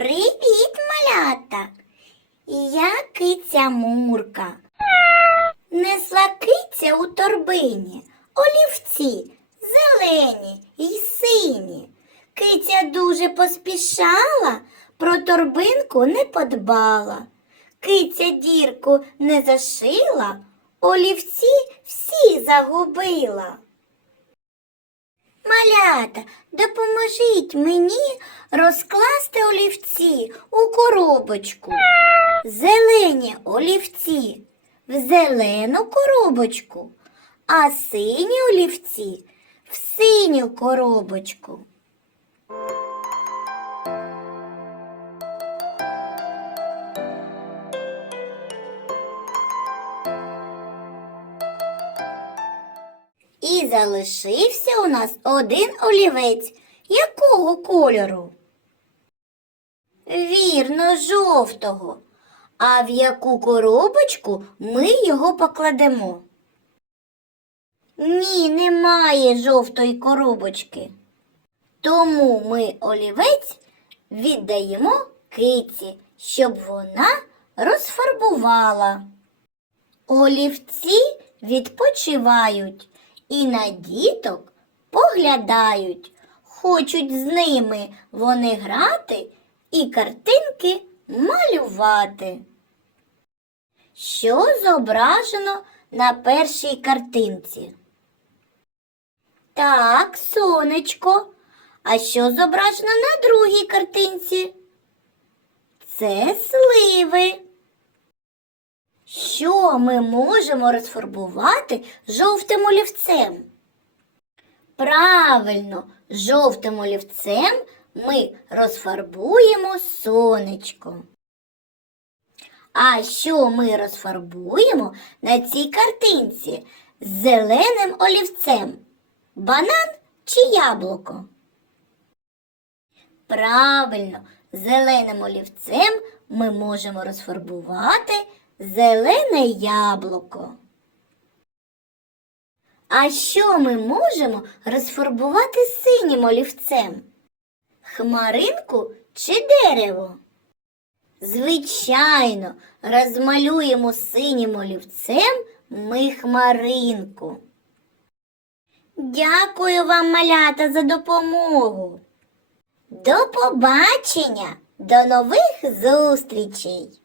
Привіт, малята! Я киця Мурка. Несла киця у торбині, олівці зелені й сині. Киця дуже поспішала, про торбинку не подбала. Киця дірку не зашила, олівці всі загубила. Малята, допоможіть мені розкласти олівці у коробочку. Зелені олівці в зелену коробочку, а сині олівці в синю коробочку. І залишився у нас один олівець. Якого кольору? Вірно, жовтого. А в яку коробочку ми його покладемо? Ні, немає жовтої коробочки. Тому ми олівець віддаємо киці, щоб вона розфарбувала. Олівці відпочивають і на діток поглядають. Хочуть з ними вони грати і картинки малювати. Що зображено на першій картинці? Так, сонечко. А що зображено на другій картинці? Це сливи. Що ми можемо розфарбувати жовтим олівцем? Правильно, жовтим олівцем ми розфарбуємо сонечко. А що ми розфарбуємо на цій картинці з зеленим олівцем? Банан чи яблуко? Правильно, зеленим олівцем ми можемо розфарбувати зелене яблуко. А що ми можемо розфарбувати синім олівцем? Хмаринку чи дерево? Звичайно, розмалюємо синім олівцем ми хмаринку. Дякую вам, малята, за допомогу. До побачення, до нових зустрічей!